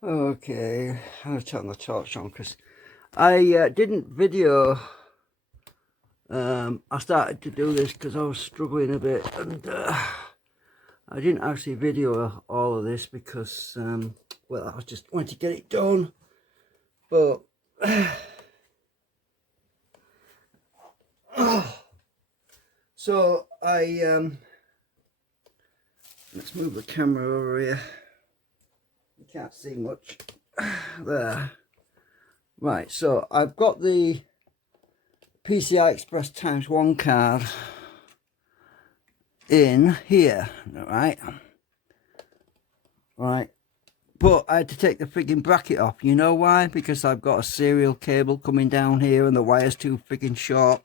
Okay, I'm going to turn the torch on because I didn't video. I started to do this because I was struggling a bit, and I didn't actually video all of this because, well, I just wanted to get it done. But so let's move the camera over here. You can't see much there. Right, so I've got the PCI Express ×1 card in here, right, but I had to take the frigging bracket off. You know why? Because I've got a serial cable coming down here and the wire's too frigging short,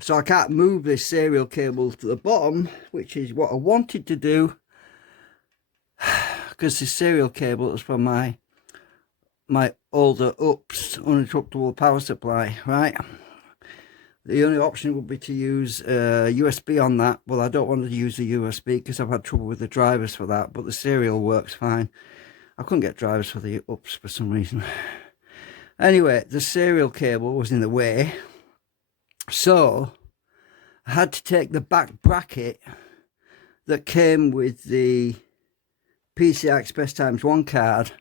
so I can't move this serial cable to the bottom, which is what I wanted to do, because the serial cable is from my older UPS uninterruptible power supply, right? The only option would be to use USB on that. Well, I don't want to use the USB because I've had trouble with the drivers for that, but the serial works fine. I couldn't get drivers for the UPS for some reason. Anyway, the serial cable was in the way, so I had to take the back bracket that came with the PCI Express ×1 card.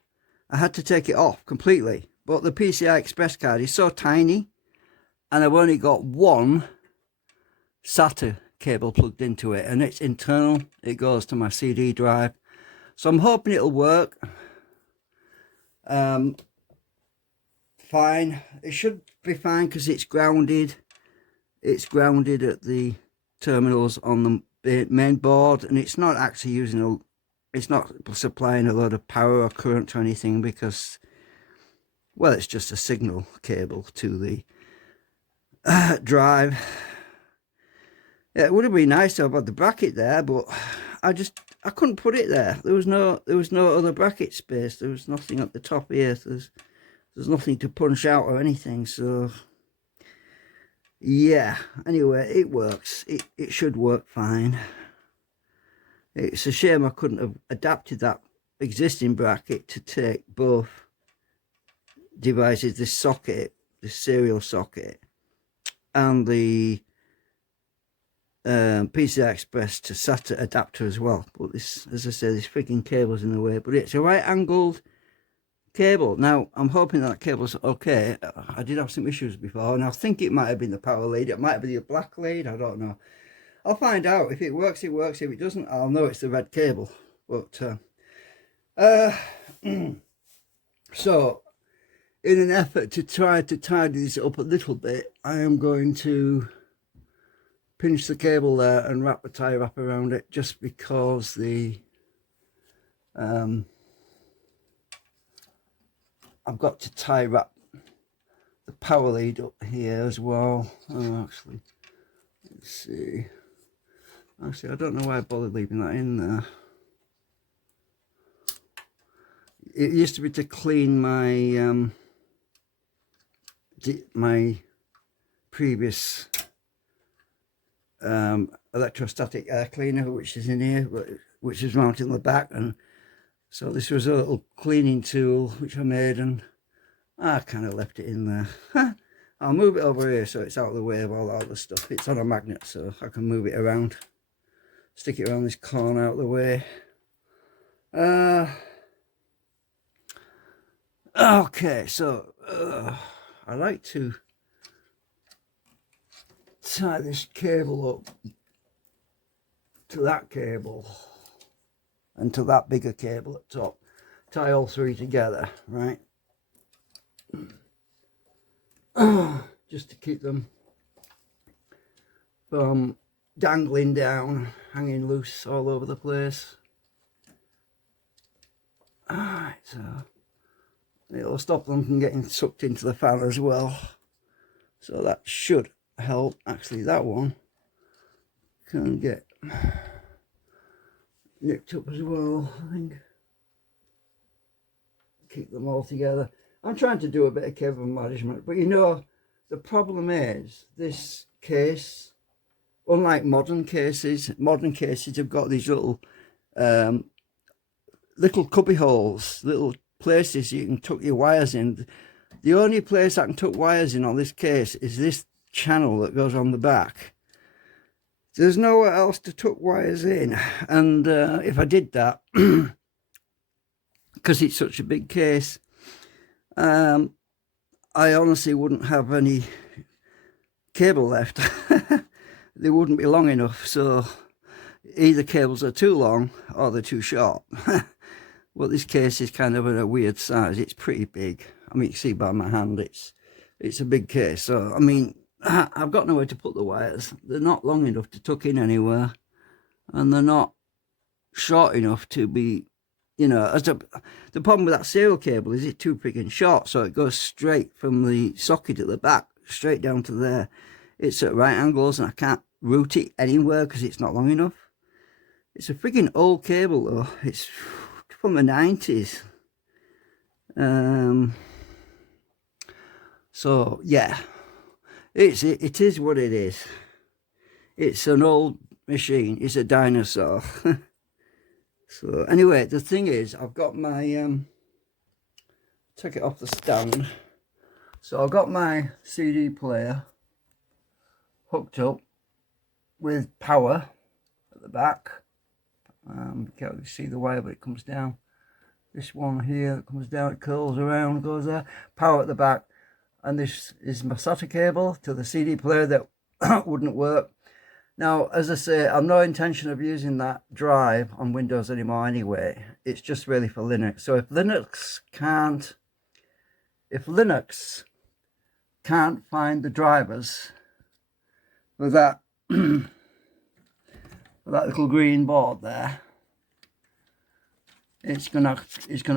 I had to take it off completely, but the PCI Express card is so tiny, and I've only got one SATA cable plugged into it, and it's internal. It goes to my CD drive, so I'm hoping it'll work. Fine, it should be fine because it's grounded. It's grounded at the terminals on the main board, and it's not actually using it's not supplying a load of power or current or anything, because, well, it's just a signal cable to the drive. Yeah, it would have been nice to have had the bracket there, but I couldn't put it there. There was no other bracket space. There was nothing at the top here. There's nothing to punch out or anything. So yeah, anyway, it works. It should work fine. It's a shame I couldn't have adapted that existing bracket to take both devices, this socket, this serial socket, and the PCI Express to SATA adapter as well. But this, as I say, this freaking cable's in the way, but it's a right angled cable. Now I'm hoping that cable's okay. I did have some issues before, and I think it might have been the power lead, it might have been the black lead, I don't know. I'll find out. If it works, it works. If it doesn't, I'll know it's the red cable. But so in an effort to try to tidy this up a little bit, I am going to pinch the cable there and wrap the tie wrap around it, just because the I've got to tie wrap the power lead up here as well. Actually, let's see. Actually, I don't know why I bothered leaving that in there. It used to be to clean my my previous electrostatic air cleaner, which is in here, which is mounted in the back, and so this was a little cleaning tool which I made, and I kind of left it in there. I'll move it over here so it's out of the way of all that other stuff. It's on a magnet, so I can move it around, stick it around this corner out of the way. Okay, so I like to tie this cable up to that cable and to that bigger cable at top. Tie all three together, right? Just to keep them from dangling down, hanging loose all over the place. Alright, so it'll stop them from getting sucked into the fan as well. So that should help. Actually, that one can get nipped up as well, I think. Keep them all together. I'm trying to do a bit of cable management, but you know, the problem is this case, unlike modern cases have got these little little cubby holes, little places you can tuck your wires in. The only place I can tuck wires in on this case is this channel that goes on the back. There's nowhere else to tuck wires in, and if I did that, because it's such a big case, I honestly wouldn't have any cable left. They wouldn't be long enough, so either cables are too long or they're too short. Well, this case is kind of a weird size. It's pretty big. I mean, you can see by my hand, it's a big case. So, I mean, I've got nowhere to put the wires. They're not long enough to tuck in anywhere, and they're not short enough to be, you know, the problem with that serial cable is it's too freaking short, so it goes straight from the socket at the back straight down to there. It's at right angles, and I can't route it anywhere because it's not long enough. It's a freaking old cable though. It's from the 90s. So yeah, it is what it is. It's an old machine. It's a dinosaur. So anyway, the thing is, I've got my took it off the stand. So I've got my CD player hooked up with power at the back. You can't really see the wire, but it comes down. This one here, it comes down, it curls around, goes there. Power at the back. And this is my SATA cable to the CD player that wouldn't work. Now, as I say, I've no intention of using that drive on Windows anymore anyway. It's just really for Linux. So if Linux can't find the drivers for that for that little green board there, it's gonna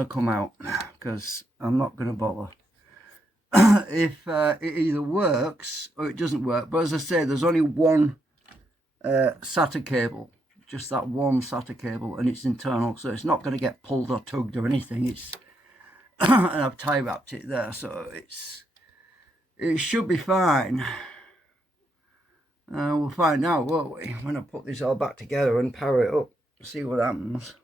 come out, because I'm not gonna bother. If it either works or it doesn't work. But as I say, there's only one SATA cable, just that one SATA cable, and it's internal, so it's not going to get pulled or tugged or anything. It's and I've tie wrapped it there, so it should be fine. We'll find out, won't we, when I put this all back together and power it up, see what happens.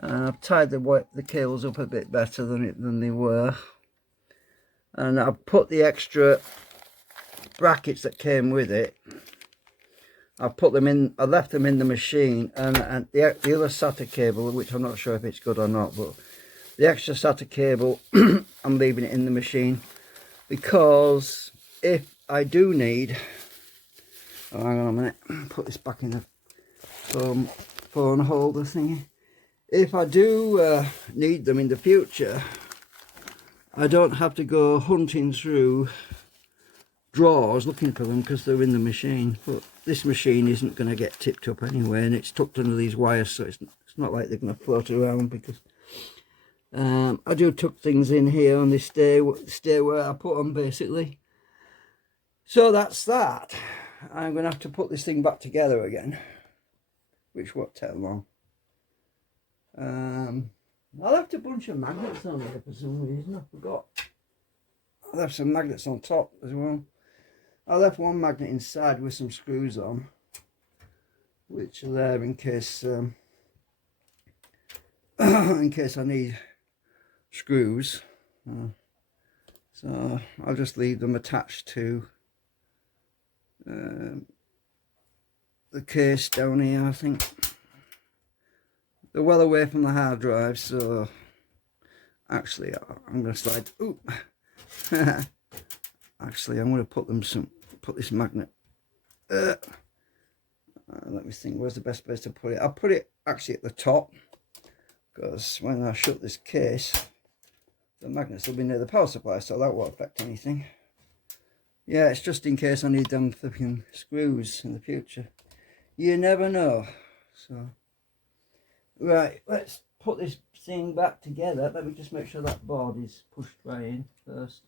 I've tied the cables up a bit better than they were, and I've put the extra brackets that came with it. I've put them in. I left them in the machine, and the other SATA cable, which I'm not sure if it's good or not, but the extra SATA cable I'm leaving it in the machine, because if I do need, oh, hang on a minute, put this back in the phone holder thingy. If I do need them in the future, I don't have to go hunting through drawers looking for them, because they're in the machine. But this machine isn't going to get tipped up anyway, and it's tucked under these wires, so it's not like they're going to float around, because I do tuck things in here on this stay where I put them, basically. So that's that. I'm going to have to put this thing back together again, which won't take long. I left a bunch of magnets on here for some reason. I forgot. I left some magnets on top as well. I left one magnet inside with some screws on, which are there in case in case I need screws. So I'll just leave them attached to the case down here, I think. They're well away from the hard drive, so actually I'm going to slide. Ooh. Actually, I'm going to put this magnet. Let me think. Where's the best place to put it? I'll put it actually at the top, because when I shut this case, the magnets will be near the power supply, so that won't affect anything. Yeah, it's just in case I need them flipping screws in the future. You never know. So. Right, let's put this thing back together. Let me just make sure that board is pushed right in first.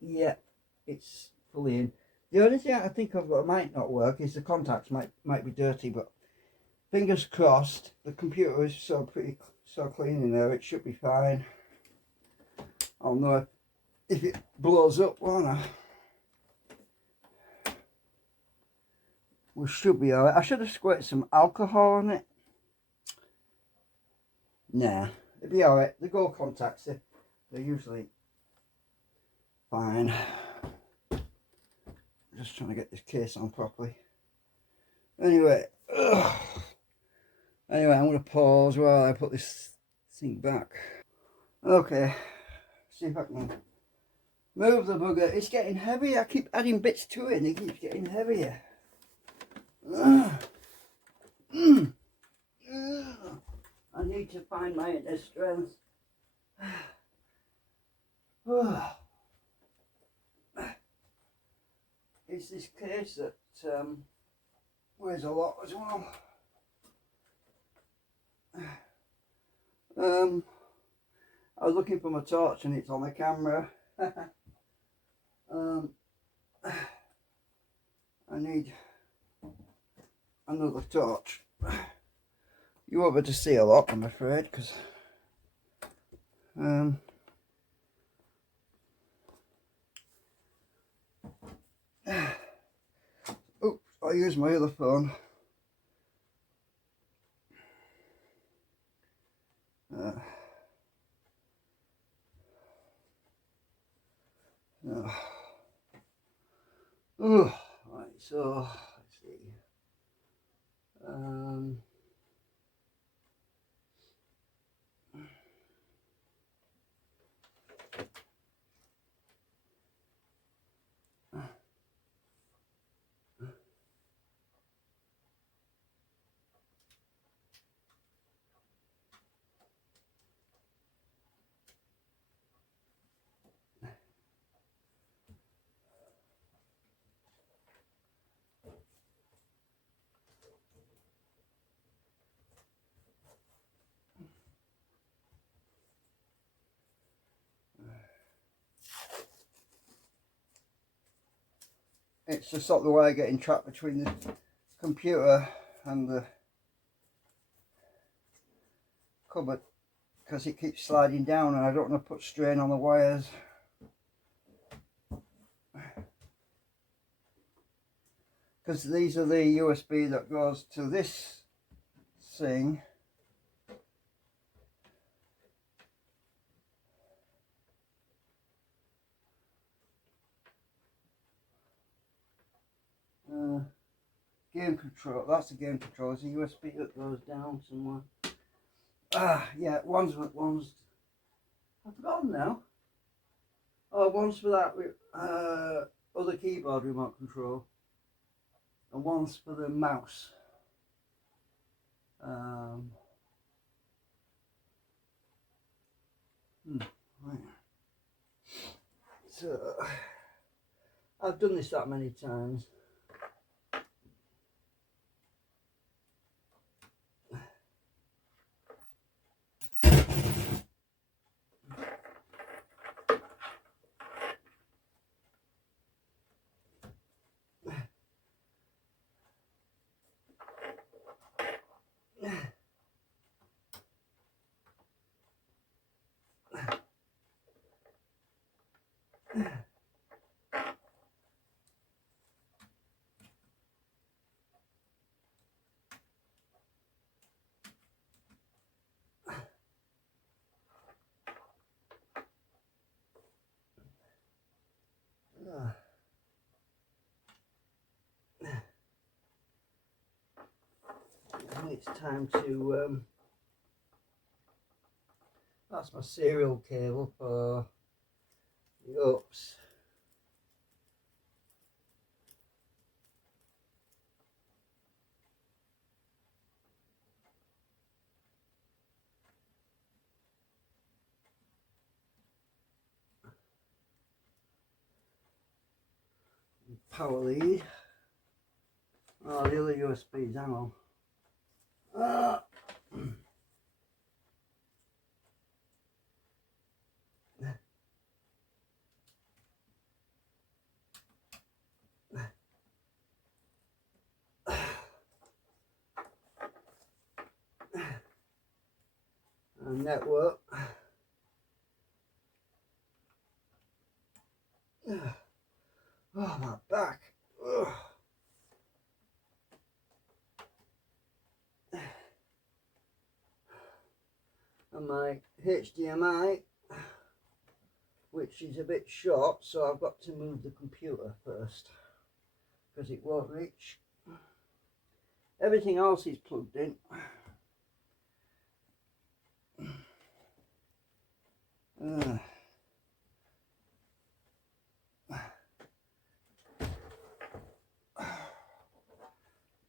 Yeah, it's fully in. The only thing I think of that might not work is the contacts might be dirty, but fingers crossed. The computer is so clean in there, it should be fine. I'll know if it blows up, won't I? we should be alright. I should have squirted some alcohol on it. Nah, it'd be alright. The gold contacts, they're usually fine. Just trying to get this case on properly. Anyway, anyway, I'm going to pause while I put this thing back. Okay, see if I can move the bugger. It's getting heavy. I keep adding bits to it and it keeps getting heavier. I need to find my inner strength. It's this case that weighs a lot as well. I was looking for my torch and it's on the camera. I need another torch. You won't be able to see a lot, I'm afraid, because oops, I'll use my other phone. Right, so let's see. It's just sort of the way I get entrapped between the computer and the cupboard because it keeps sliding down and I don't want to put strain on the wires. Because these are the USB that goes to this thing. Game control, that's the game control. It's a USB that goes down somewhere. Yeah, one's I've forgotten now. Oh, one's for that other keyboard remote control, and one's for the mouse. Right. So I've done this that many times. I think it's time to that's my serial cable for the ups. Power lead. Oh, the other USBs, hang on. And network. Oh, my back. Ugh. and my HDMI, which is a bit short, so I've got to move the computer first because it won't reach. Everything else is plugged in.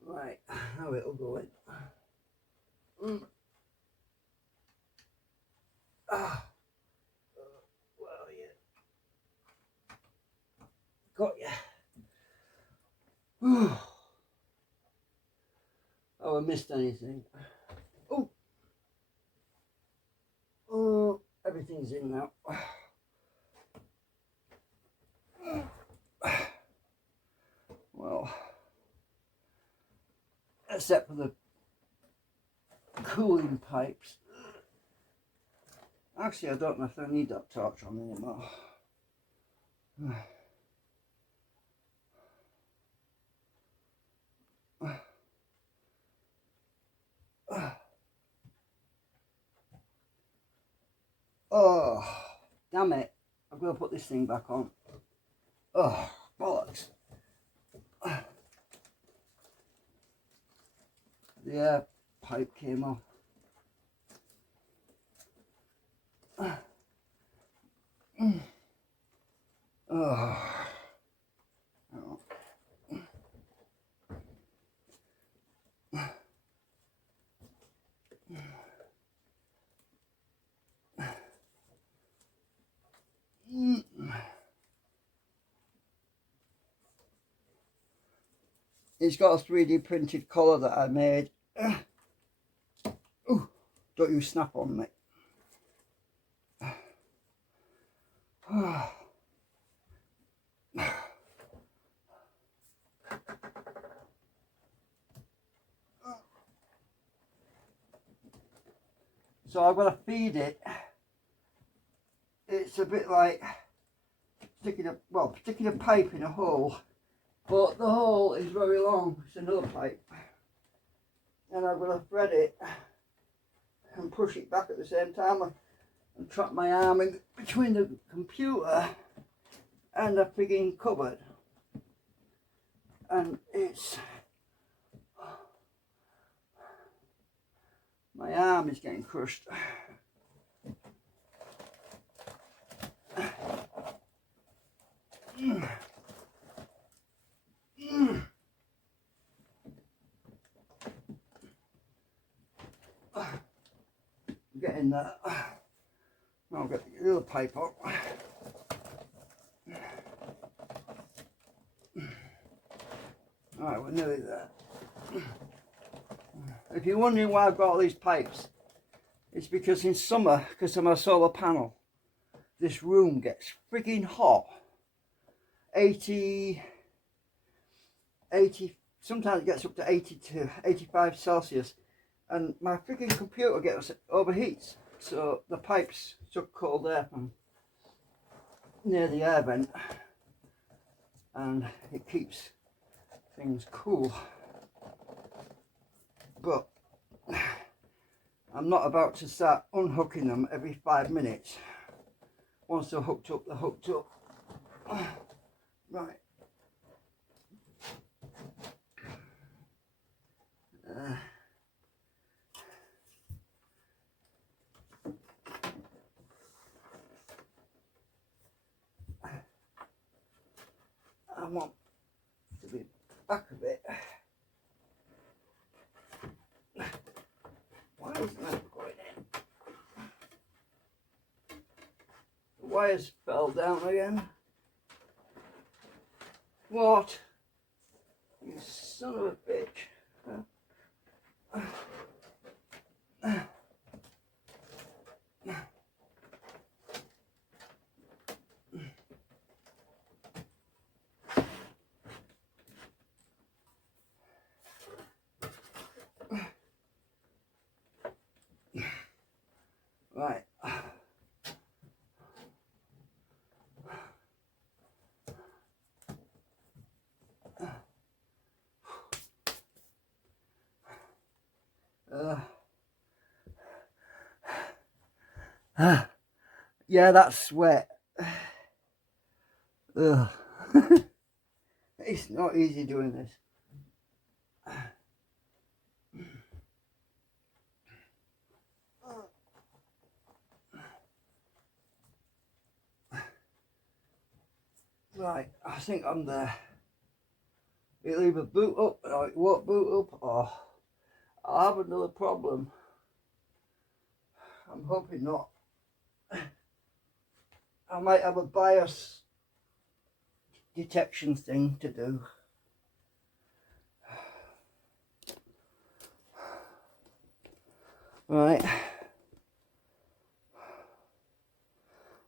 Right, now it'll go in. Well, yeah. Got ya. Oh, I missed anything. Oh, oh, everything's in now. Well, except for the cooling pipes. Actually, I don't know if I need that torch on anymore. Oh, damn it. I've got to put this thing back on. Oh, bollocks. The air pipe came off. Oh. It's got a 3D printed collar that I made. Ooh, don't you snap on me. So I've got to feed it. It's a bit like sticking a pipe in a hole, but the hole is very long. It's another pipe, and I've got to thread it and push it back at the same time and trap my arm in between the computer and the frigging cupboard, and it's my arm is getting crushed. Getting that. I'll get the other pipe up. Alright, we're nearly there. If you're wondering why I've got all these pipes, it's because in summer, because of my solar panel, this room gets frigging hot. 80, sometimes it gets up to 80 to 85 Celsius, and my freaking computer overheats, so the pipes suck cold air from near the air vent, and it keeps things cool. But I'm not about to start unhooking them every 5 minutes. Once they're hooked up, they're hooked up. Right. I want to be back a bit. Why isn't that going in? The wires fell down again. What? You son of a bitch. Right. Yeah, that's wet. Ugh. It's not easy doing this. Right, I think I'm there. It'll either boot up or it won't boot up, or I'll have another problem. I'm hoping not. I might have a BIOS detection thing to do. Right.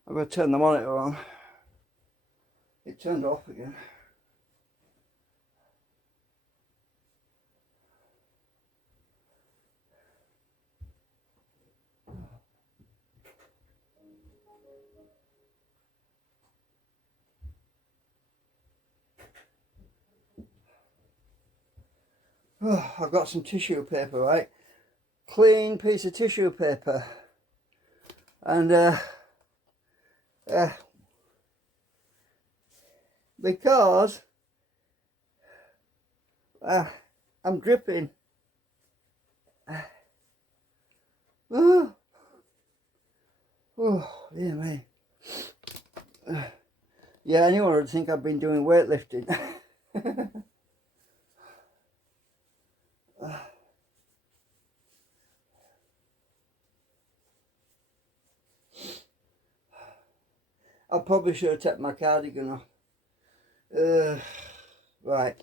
I'm going to turn the monitor on. It turned off again. Oh, I've got some tissue paper, right? Clean piece of tissue paper. And because I'm dripping. Oh, dear me. Yeah, anyone would think I've been doing weightlifting. I probably should have taken my cardigan off. Right.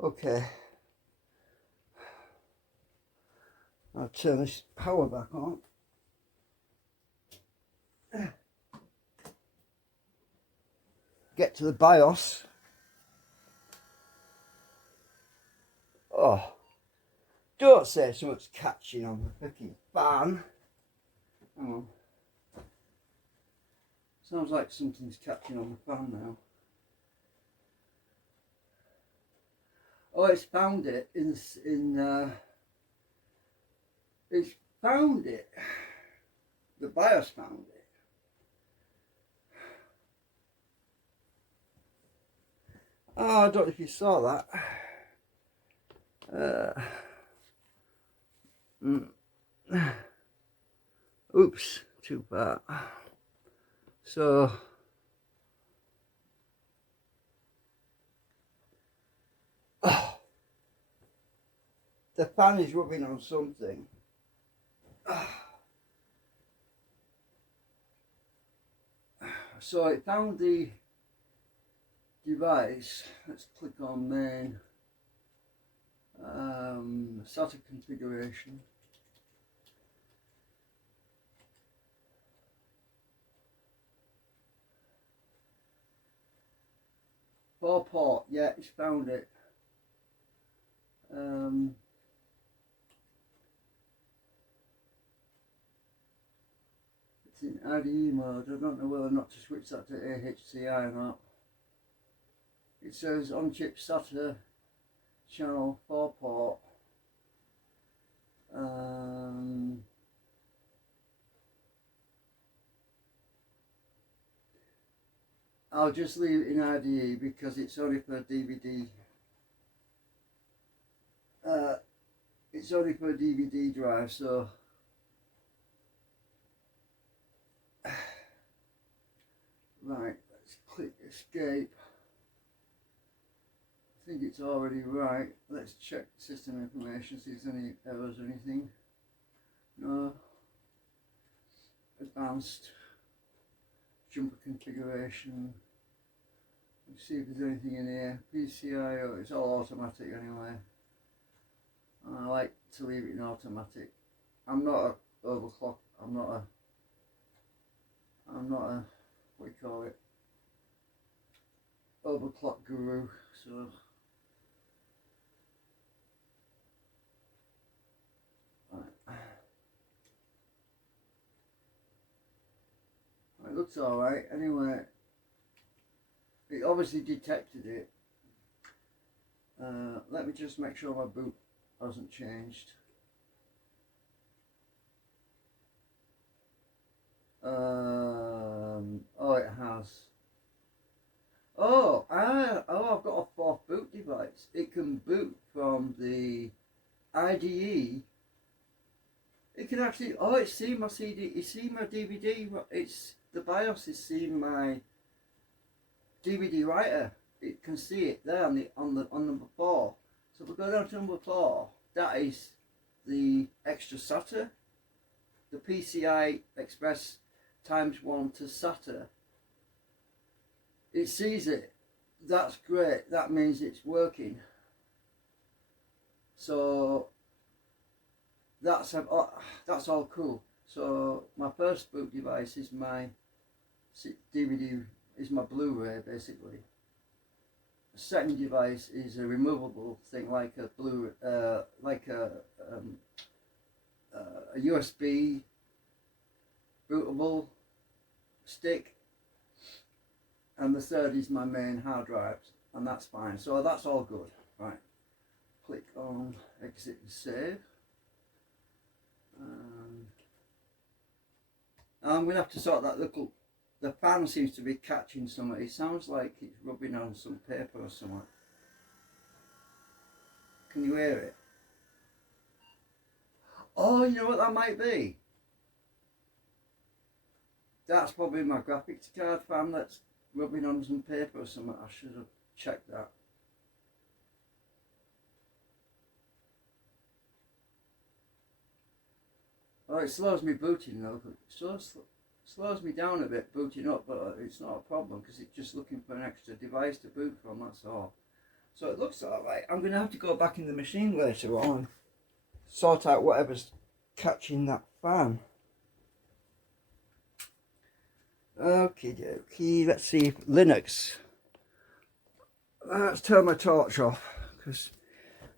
Okay. I'll turn this power back on. Get to the BIOS. Oh, don't say so much catching on the freaking fan. Hang on. Sounds like something's catching on the fan now. Oh, it's found it it's found it. The BIOS found it. Oh, I don't know if you saw that. Oops, too bad. So the fan is rubbing on something. So it found the device. Let's click on main. SATA configuration. Four port, yeah, it's found it. It's in IDE mode. I don't know whether or not to switch that to AHCI or not. It says on chip SATA channel 4 port. I'll just leave it in IDE because it's only for DVD. It's only for a DVD drive, so right, let's click escape. I think it's already right. Let's check system information, see if there's any errors or anything. No. Advanced jumper configuration. Let's see if there's anything in here. PCIEX, it's all automatic anyway. I like to leave it in automatic. I'm not a overclock. I'm not a what do you call it? Overclock guru. So it looks alright. Anyway, it obviously detected it. Let me just make sure my boot hasn't changed. Oh, it has. I've got a fourth boot device. It can boot from the IDE. It can actually, it's seen my CD, it's seen my DVD, it's, the BIOS is seeing my DVD writer. It can see it there on number 4. So if we go down to number 4, that is the extra SATA, the PCI Express ×1 to SATA. It sees it. That's great. That means it's working. So that's all cool. So my first boot device is my DVD, is my Blu-ray basically. The second device is a removable thing like a a USB bootable stick, and the third is my main hard drives, and that's fine. So that's all good. Right, click on exit and save. I'm gonna have to sort that little. The fan seems to be catching something. It sounds like it's rubbing on some paper or something. Can you hear it? Oh, you know what that might be? That's probably my graphics card fan that's rubbing on some paper or something. I should have checked that. Oh, it slows me booting though. It slows me down a bit booting up, but it's not a problem because it's just looking for an extra device to boot from, that's all. So it looks alright. I'm going to have to go back in the machine later on and sort out whatever's catching that fan. Okie dokie, let's see if Linux. Let's turn my torch off because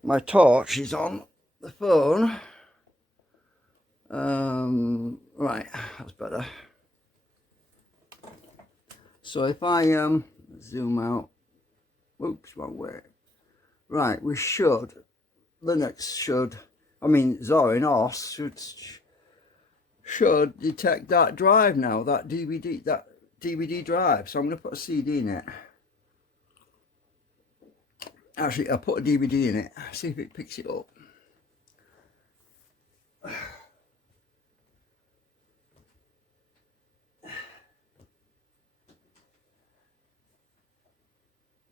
my torch is on the phone. Right, that's better. So if I zoom out, oops, wrong way. Right, we should, Linux should, I mean Zorin OS should detect that drive now, that DVD drive. So I'm going to put a CD in it. Actually, I'll put a DVD in it, see if it picks it up.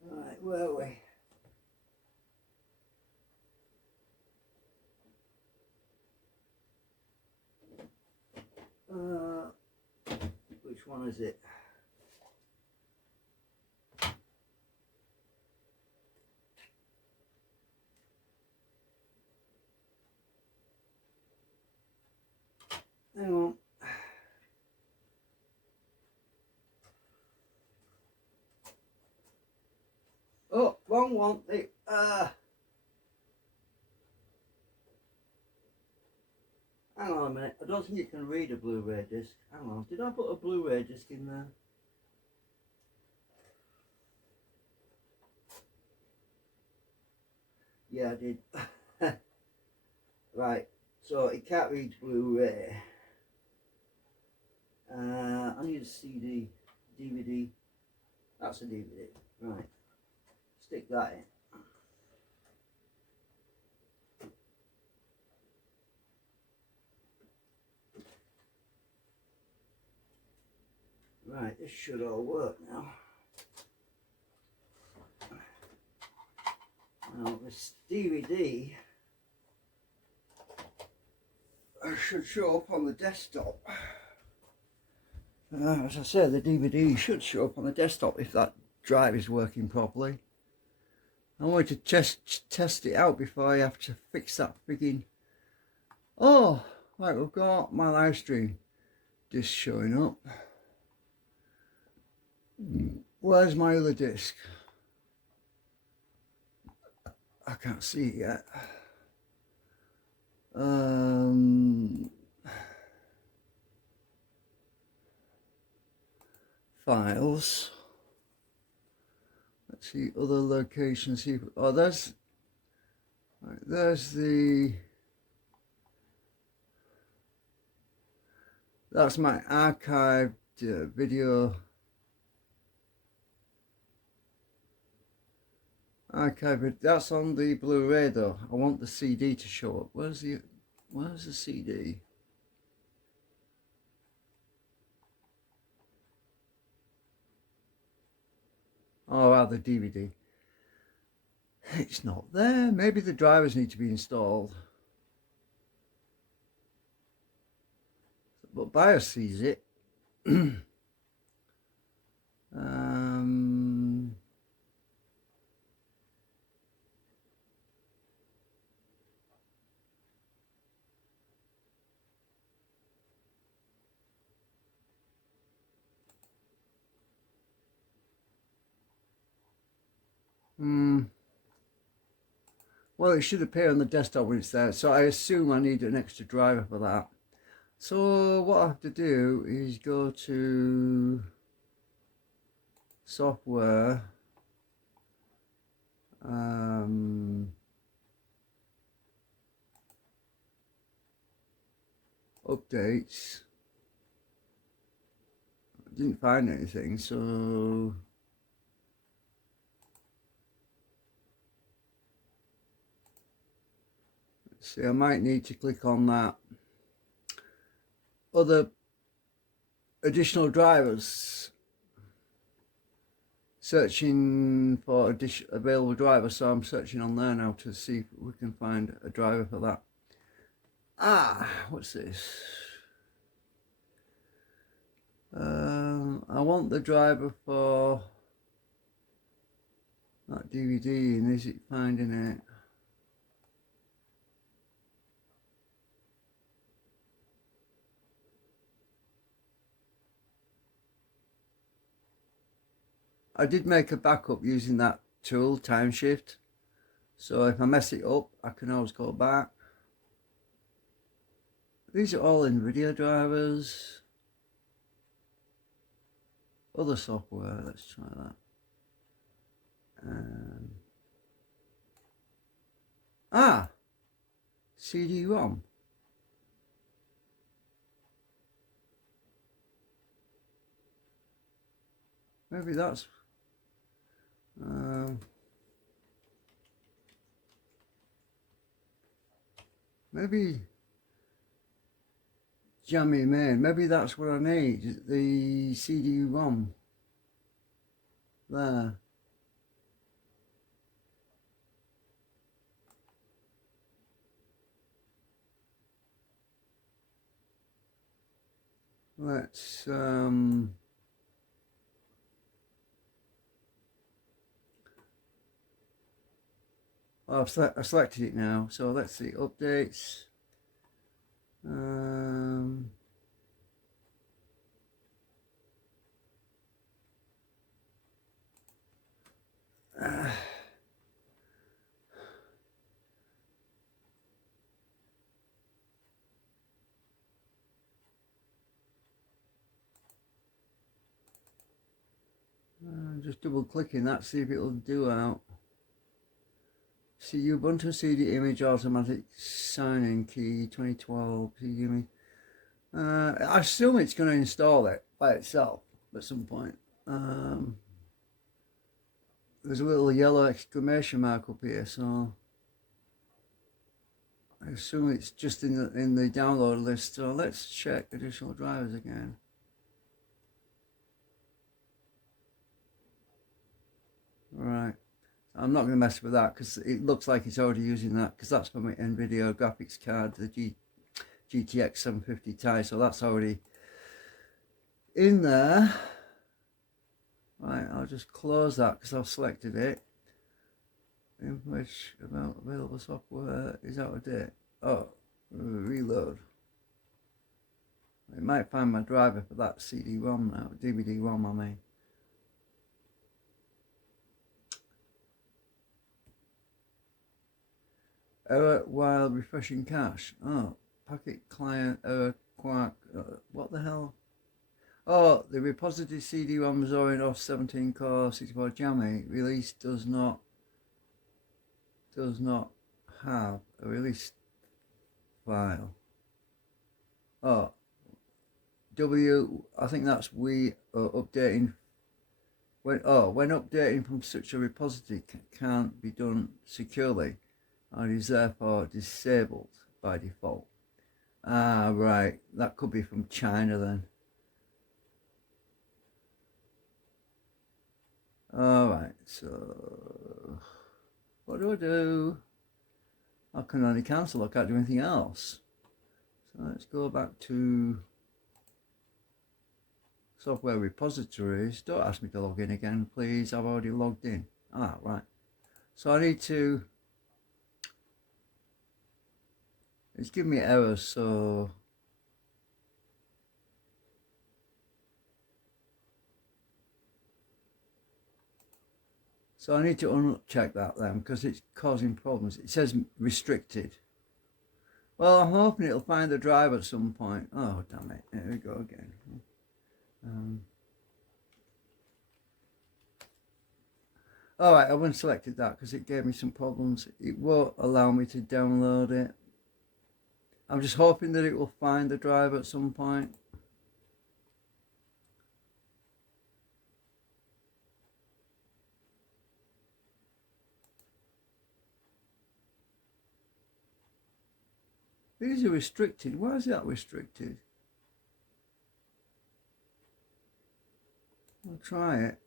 Right, where are we? Which one is it? Hang on. Oh, wrong one. Hang on a minute. I don't think you can read a Blu-ray disc. Hang on. Did I put a Blu-ray disc in there? Yeah, I did. Right. So it can't read Blu-ray. I need a CD, DVD. That's a DVD. Right. Stick that in. Right, this should all work now. Now this DVD should show up on the desktop. As I said, the DVD should show up on the desktop if that drive is working properly. I wanted to test it out before I have to fix that frigging. Oh, right, we've got my live stream disc showing up. Where's my other disc? I can't see it yet. Files. Let's see other locations. See, oh, there's the That's my archived video. Archived. That's on the Blu-ray though. I want the CD to show up. Where's the CD? Oh, wow, the DVD. It's not there. Maybe the drivers need to be installed. But BIOS sees it. Well, it should appear on the desktop when it's there, so I assume I need an extra driver for that. So what I have to do is go to software, updates. I didn't find anything, so see, I might need to click on that. Other additional drivers. Searching for available drivers, so I'm searching on there now to see if we can find a driver for that. What's this? I want the driver for that DVD, and is it finding it? I did make a backup using that tool, Time Shift. So if I mess it up, I can always go back. These are all NVIDIA drivers. Other software, let's try that. CD-ROM. Maybe that's maybe jammy main. Maybe that's what I need. The CD-ROM there. Let's I've selected it now, so let's see, updates. Just double clicking that, see if it'll do out. See Ubuntu CD image automatic sign-in key 2012 CD image. I assume it's going to install it by itself at some point. There's a little yellow exclamation mark up here, so I assume it's just in the download list. So let's check additional drivers again. Right, I'm not going to mess with that because it looks like it's already using that, because that's for my NVIDIA graphics card, the GTX 750 Ti, so that's already in there. Right, I'll just close that because I've selected it. Information about available software is out of date. Oh, reload. It might find my driver for that CD-ROM now, DVD-ROM I mean. Error while refreshing cache. Oh, packet client error quark. What the hell? Oh, the repository CD-ROM Zorin OS 17 core 64 jammy release does not have a release file. Oh, I think that's we updating. When updating from such a repository can't be done securely, and is therefore disabled by default. Ah, right. That could be from China then. Alright, so what do? I can only cancel, I can't do anything else. So let's go back to software repositories. Don't ask me to log in again, please. I've already logged in. Ah, right. So I need to, it's giving me errors, so I need to uncheck that then, because it's causing problems. It says restricted. Well, I'm hoping it'll find the drive at some point. Oh, damn it. Here we go again. Alright, I unselected that because it gave me some problems. It won't allow me to download it. I'm just hoping that it will find the drive at some point. These are restricted. Why is that restricted? I'll try it.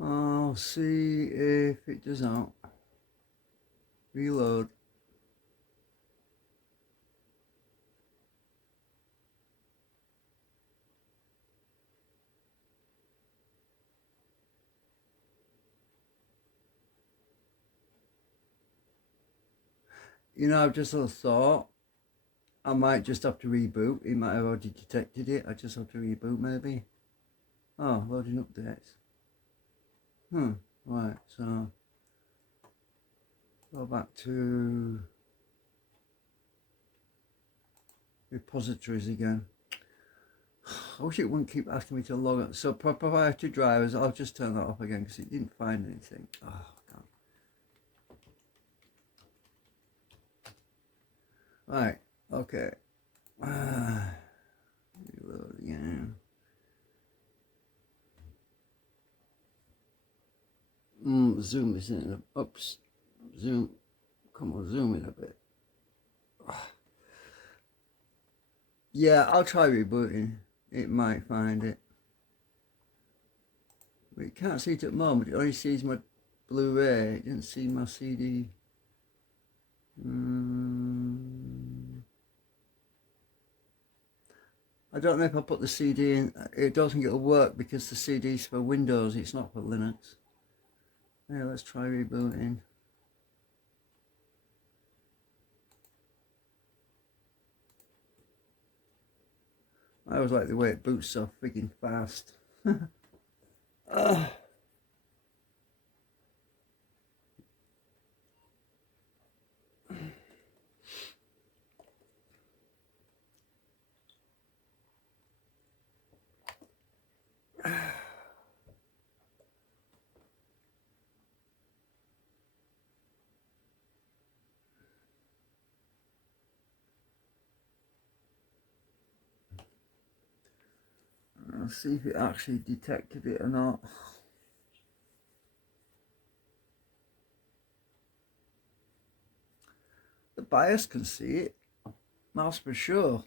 I'll see if it does not. Reload. You know, I've just had a thought. I might just have to reboot. It might have already detected it. I just have to reboot maybe. Oh, loading updates. Right, so go back to repositories again. I wish it wouldn't keep asking me to log in. So proprietary drivers, I'll just turn that off again because it didn't find anything. Oh, God. Right, okay. Reload again. Zoom is in. Oops. Zoom. Come on, zoom in a bit. Yeah, I'll try rebooting. It might find it. But it can't see it at the moment. It only sees my Blu-ray. It didn't see my CD. I don't know if I put the CD in. I don't think it'll work because the CD's for Windows. It's not for Linux. Yeah, let's try rebooting. I always like the way it boots so freaking fast. I'll see if it actually detected it or not. The BIOS can see it, that's for sure.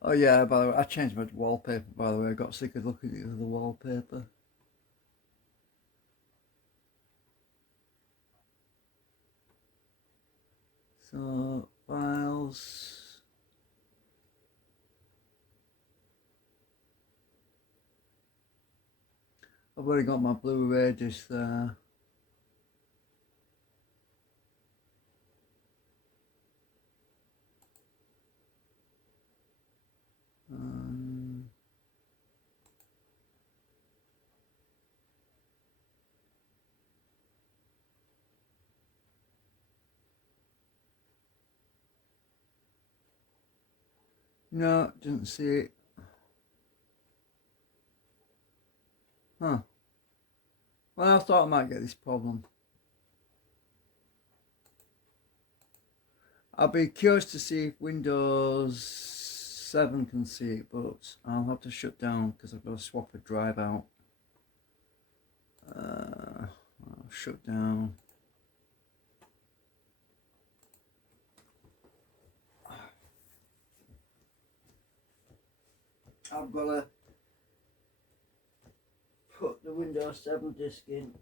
Oh yeah, by the way, I changed my wallpaper, by the way. I got sick of looking at the wallpaper. So, files. I've already got my Blu-ray disc there. No, didn't see it. Huh. Well, I thought I might get this problem. I'll be curious to see if Windows 7 can see it, but I'll have to shut down because I've got to swap a drive out. I'll shut down. I've got to put the Windows 7 disk in.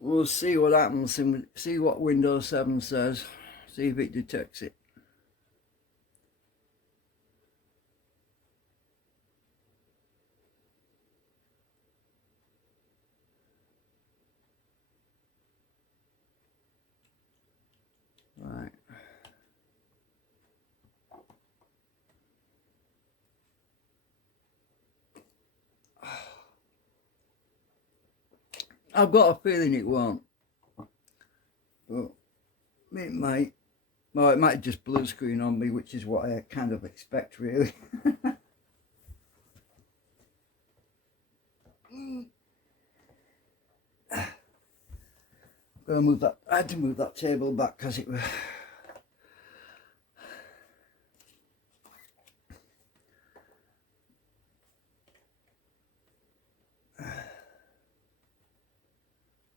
We'll see what happens and see what Windows 7 says, see if it detects it. Right. I've got a feeling it won't, but it might. Well, it might just blue screen on me, which is what I kind of expect, really. I'm gonna move that. I had to move that table back because it was.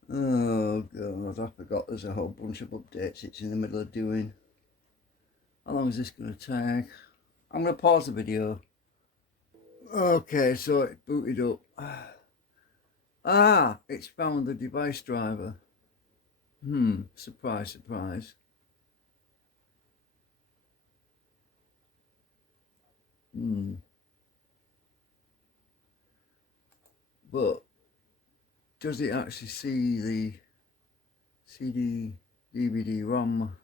Oh god, I forgot there's a whole bunch of updates it's in the middle of doing. How long is this going to take? I'm going to pause the video. Okay, so it booted up. Ah, it's found the device driver. Surprise, surprise. But does it actually see the CD, DVD, ROM?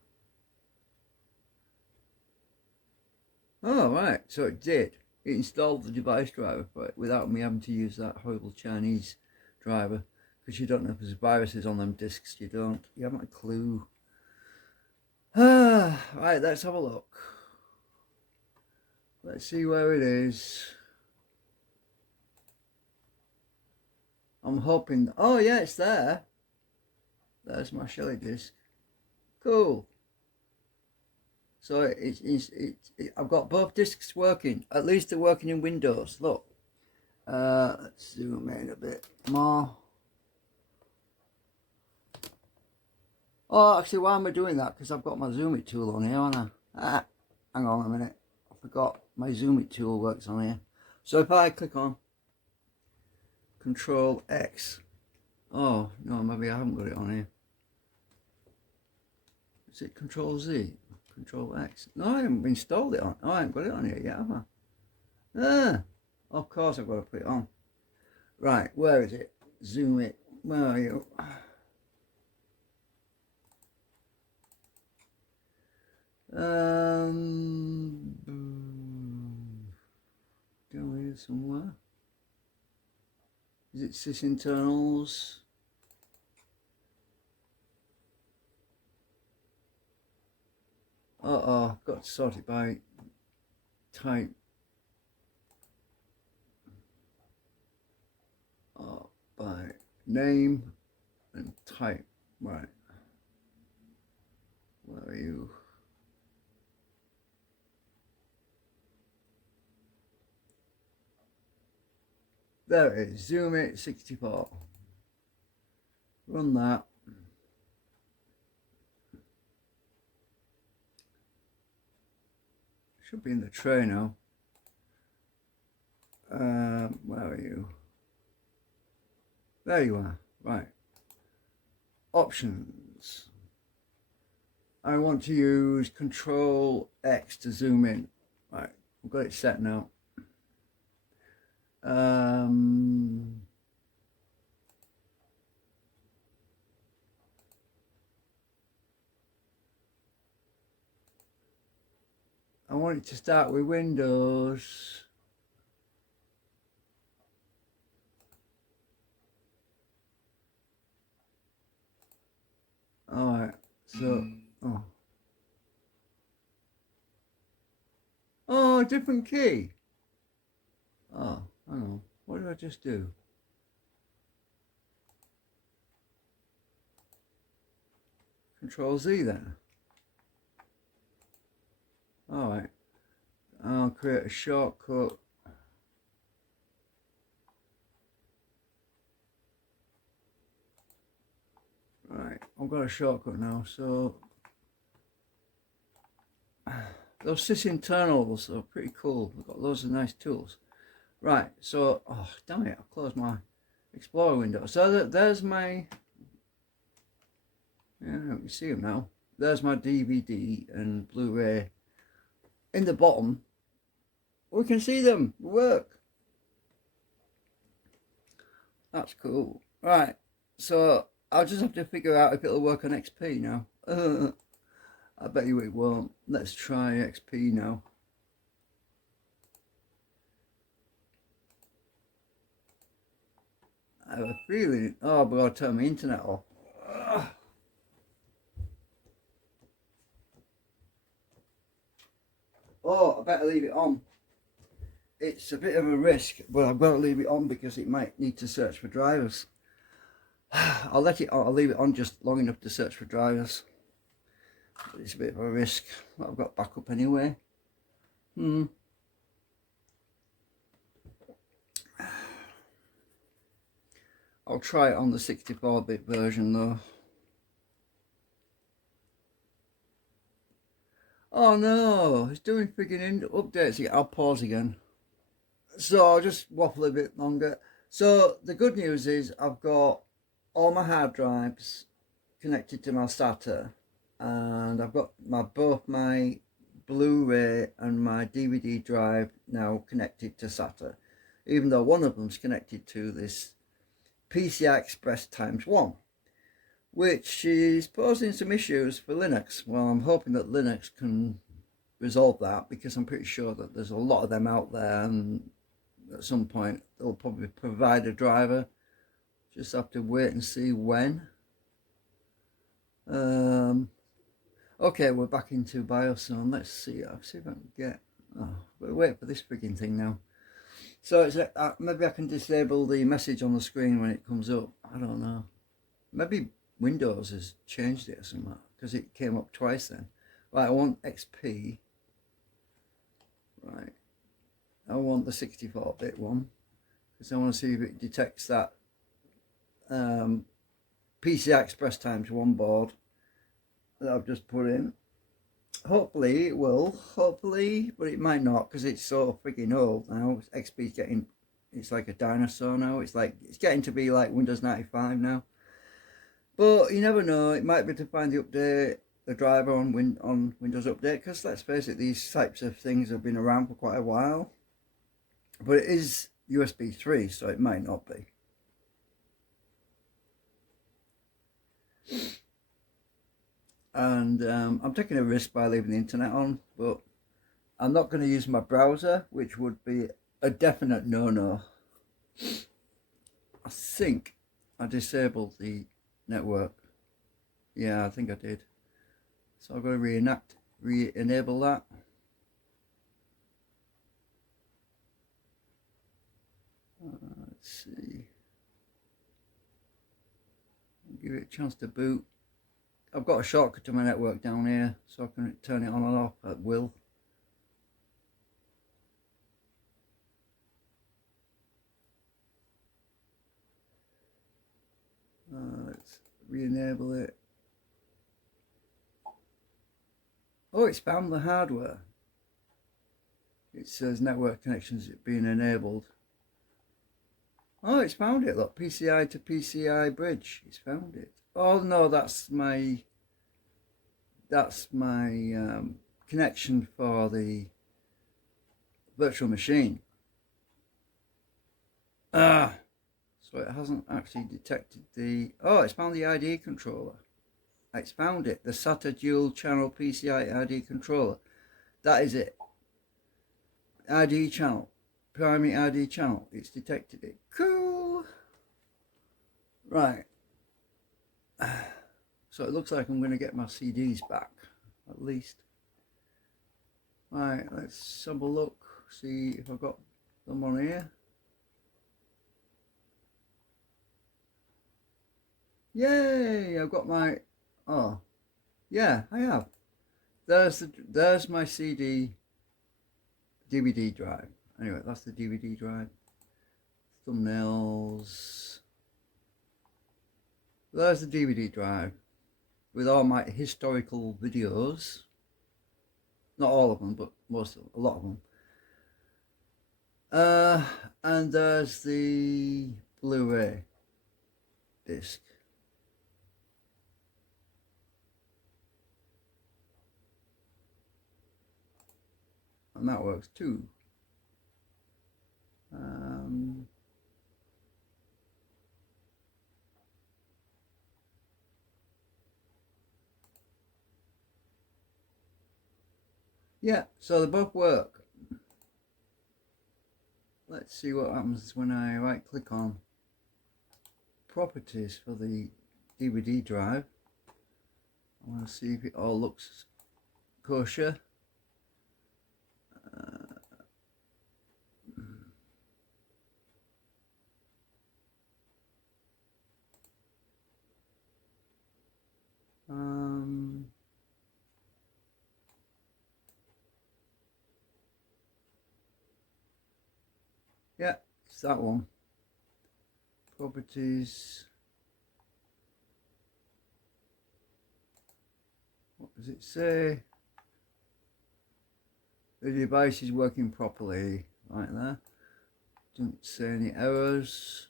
Oh, right, so it did. It installed the device driver for it without me having to use that horrible Chinese driver, because you don't know if there's viruses on them discs. You haven't a clue. Right, let's have a look. Let's see where it is. I'm hoping, oh yeah, it's there. There's my Shelly disc. Cool. So I've got both discs working. At least they're working in Windows. Look. Let's zoom in a bit more. Oh, actually, why am I doing that? Because I've got my Zoom It tool on here, haven't I? Hang on a minute. I forgot my Zoom It tool works on here. So if I click on Control X. Oh, no, maybe I haven't got it on here. Is it Control Z? Control X. No, I haven't installed it on. Oh, I haven't got it on here yet, have I? Of course I've got to put it on. Right, where is it? Zoom it. Where are you? Down here somewhere. Is it sys internals? I've got to sort it by type. By name and type. Right. Where are you? There it is. Zoom it 64. Run that. Should be in the tray now. Where are you? There you are. Right. Options. I want to use Control X to zoom in. Right. I've got it set now. want it to start with Windows. Alright, so, oh, different key. Oh, hang on, what did I just do? Control Z then. Alright, I'll create a shortcut. Right, I've got a shortcut now, so those sysinternals are pretty cool. We've got loads of nice tools. Right, so, oh damn it, I've closed my Explorer window. So there's my, yeah, you see them now. There's my DVD and Blu-ray. In the bottom, we can see them work. That's cool. Right, so I'll just have to figure out if it'll work on XP now. I bet you it won't. Let's try XP now. I have a feeling. Oh, but I'll turn my internet off. Oh, I better leave it on. It's a bit of a risk, but I've got to leave it on because it might need to search for drivers. I'll leave it on just long enough to search for drivers. But it's a bit of a risk. But I've got backup anyway. I'll try it on the 64-bit version though. Oh no, it's doing freaking updates. I'll pause again. So I'll just waffle a bit longer. So the good news is I've got all my hard drives connected to my SATA, and I've got both my Blu-ray and my DVD drive now connected to SATA, even though one of them's connected to this PCIEX1, which is posing some issues for Linux. Well, I'm hoping that Linux can resolve that, because I'm pretty sure that there's a lot of them out there, and at some point they'll probably provide a driver. Just have to wait and see when. Okay, we're back into BIOS, and let's see. I'll see if I can get. Oh, we'll wait for this freaking thing now. So it's maybe I can disable the message on the screen when it comes up. I don't know. Maybe Windows has changed it or something, because it came up twice then. Right, I want XP. Right, I want the 64-bit one, because I want to see if it detects that PCIEX1 board that I've just put in. Hopefully it will, hopefully, but it might not, because it's so freaking old now. XP's getting, it's like a dinosaur now. It's getting to be like Windows 95 now. But you never know, it might be to find the update, the driver on Windows Update, because let's face it, these types of things have been around for quite a while. But it is USB 3, so it might not be. And I'm taking a risk by leaving the internet on, but I'm not going to use my browser, which would be a definite no-no. I think I disabled the network. Yeah, I think I did. So I've got to re-enable that. Let's see. Give it a chance to boot. I've got a shortcut to my network down here, so I can turn it on and off at will. Let's re-enable it. Oh, it's found the hardware. It says network connections being enabled. Oh, it's found it. Look, PCI to PCI bridge. It's found it. Oh no, that's my connection for the virtual machine. So it hasn't actually detected the. Oh, it's found the ID controller. It's found it. The SATA dual channel PCI ID controller. That is it. ID channel, primary ID channel. It's detected it. Cool. Right. So it looks like I'm going to get my CDs back, at least. Right, let's have a look, see if I've got them on here. Yay! I've got my, oh, yeah, I have. There's my CD DVD drive. Anyway, that's the DVD drive. Thumbnails. There's the DVD drive with all my historical videos. Not all of them, but a lot of them. And there's the Blu-ray disc. And that works too. Yeah, so they both work. Let's see what happens when I right click on properties for the DVD drive. I want to see if it all looks kosher. Yeah, it's that one. Properties. What does it say? The device is working properly, right there. Doesn't say any errors.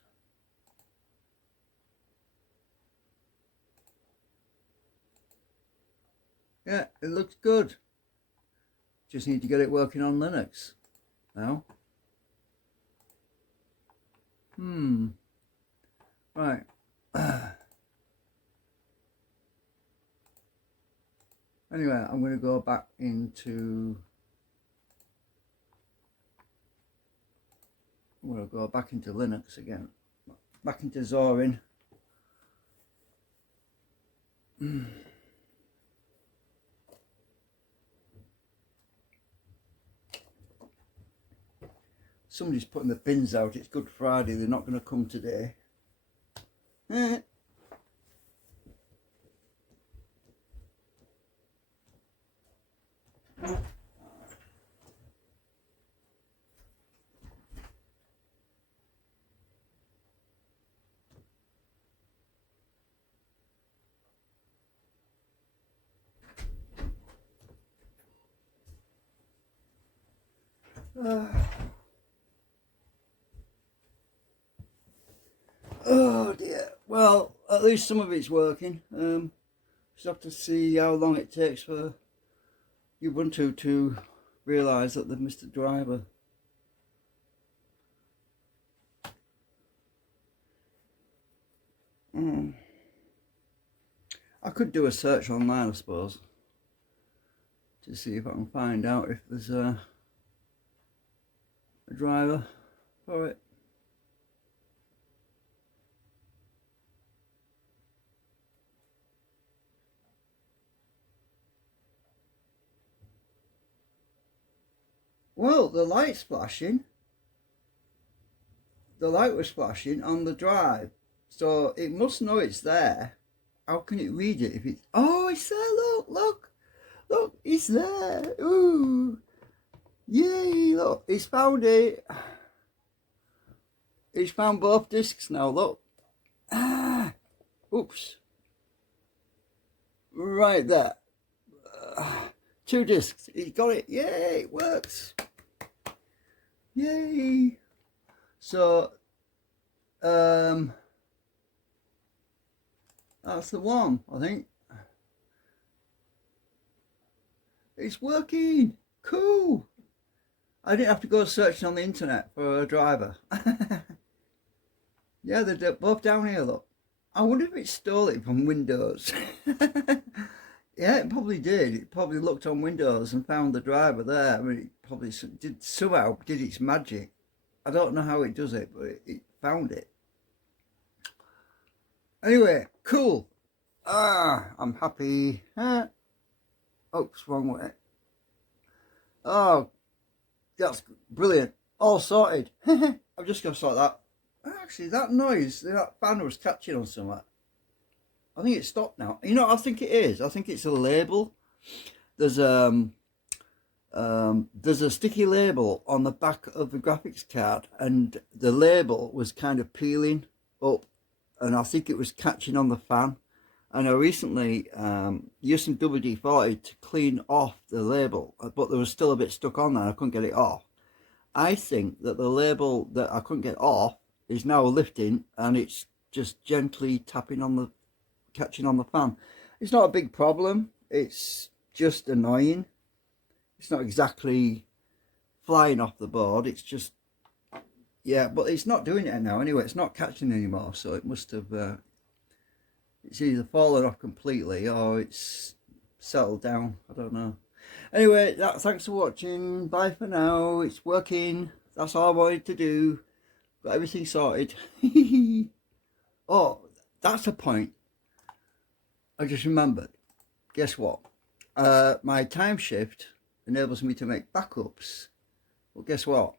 Yeah, it looks good. Just need to get it working on Linux now. Right. Anyway, I'm going to go back into Linux again. Back into Zorin. Somebody's putting the bins out. It's Good Friday. They're not going to come today. Oh dear. Well, at least some of it's working. Just have to see how long it takes for Ubuntu to realise that they've missed a driver. I could do a search online, I suppose, to see if I can find out if there's a driver for it. Well, the light's flashing. The light was flashing on the drive, so it must know it's there. How can it read it if it's... Oh, it's there, look, it's there. Ooh, yay, look, it's found it. It's found both discs now, look. Oops. Right there. 2 discs, it's got it, yay, it works. Yay. So, that's the one, I think. It's working. Cool. I didn't have to go searching on the internet for a driver. Yeah, they're both down here, look. I wonder if it stole it from Windows. Yeah, it probably did. It probably looked on Windows and found the driver there. I mean, it probably did somehow did its magic. I don't know how it does it, but it found it. Anyway, cool. I'm happy. Oops, wrong way. Oh, that's brilliant. All sorted. I'm just going to sort that. Actually, that noise, that fan was catching on something. I think it's stopped now. You know, I think it is. I think it's a label. There's a sticky label on the back of the graphics card, and the label was kind of peeling up, and I think it was catching on the fan. And I recently used some WD-40 to clean off the label, but there was still a bit stuck on there. I couldn't get it off. I think that the label that I couldn't get off is now lifting, and it's just gently tapping on the, catching on the fan. It's not a big problem. It's just annoying. It's not exactly flying off the board. It's just, yeah, but it's not doing it now anyway. It's not catching anymore, so it must have, it's either fallen off completely or it's settled down. I don't know. Anyway, thanks for watching. Bye for now. It's working. That's all I wanted to do. Got everything sorted. Oh, that's a point I just remembered. Guess what? My time shift enables me to make backups. Well, guess what?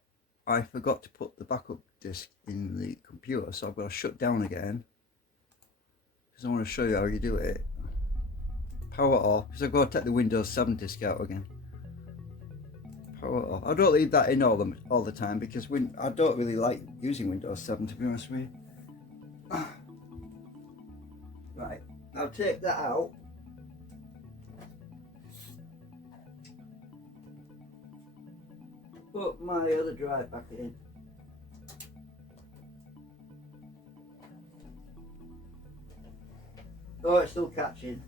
I forgot to put the backup disk in the computer, so I've got to shut down again, because I want to show you how you do it. Power off, because I've got to take the Windows 7 disk out again. Power off. I don't leave that in all the time, because I don't really like using Windows 7, to be honest with you. Right, I'll take that out. Put my other drive back in. Oh, it's still catching.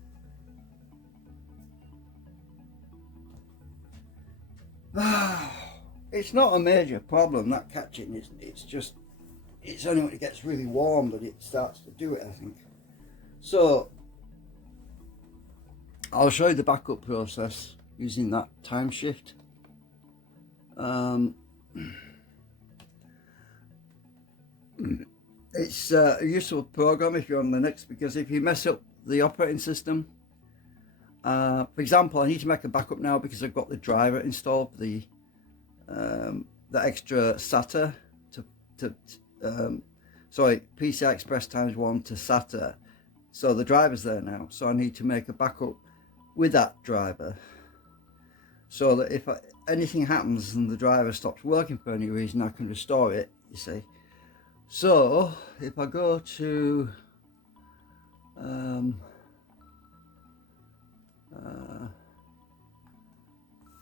It's not a major problem, that catching. It's just, it's only when it gets really warm that it starts to do it, I think. So I'll show you the backup process using that time shift. It's a useful program if you're on Linux, because if you mess up the operating system, for example, I need to make a backup now because I've got the driver installed, the extra SATA sorry, PCI Express ×1 to SATA. So the driver's there now, so I need to make a backup with that driver, so that if anything happens and the driver stops working for any reason, I can restore it, you see. So if I go to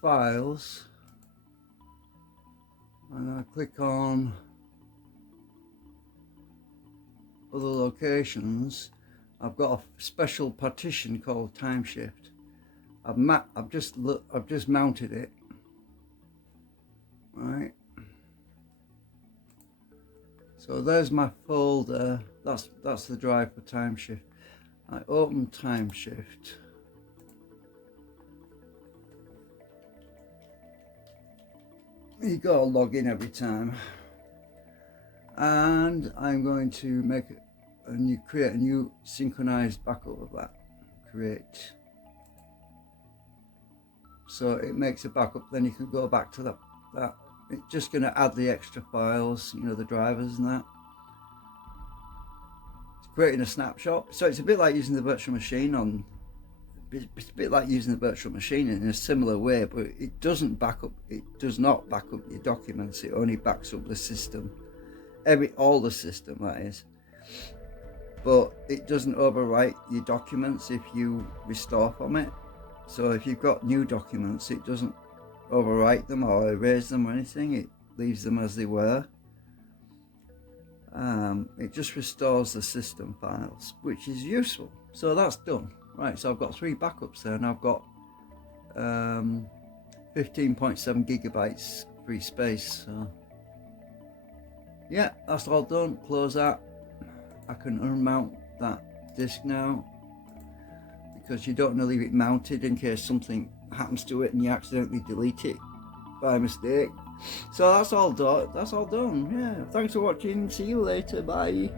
files, and I click on other locations, I've got a special partition called time shift. I've just mounted it. Right. So there's my folder. That's the drive for time shift. I open time shift. You gotta log in every time. And I'm going to create a new synchronized backup of that. Create. So it makes a backup, then you can go back to that. It's just going to add the extra files, you know, the drivers and that. It's creating a snapshot. So it's a bit like using the virtual machine it's a bit like using the virtual machine in a similar way, but it does not back up your documents. It only backs up the system. All the system, that is. But it doesn't overwrite your documents if you restore from it. So if you've got new documents, it doesn't overwrite them or erase them or anything. It leaves them as they were. It just restores the system files, which is useful. So that's done. Right, so I've got 3 backups there, and I've got 15.7 gigabytes free space. So yeah, that's all done. Close that. I can unmount that disk now. because you don't want to leave it mounted in case something happens to it and you accidentally delete it by mistake. So that's all done. Yeah, thanks for watching. See you later. Bye.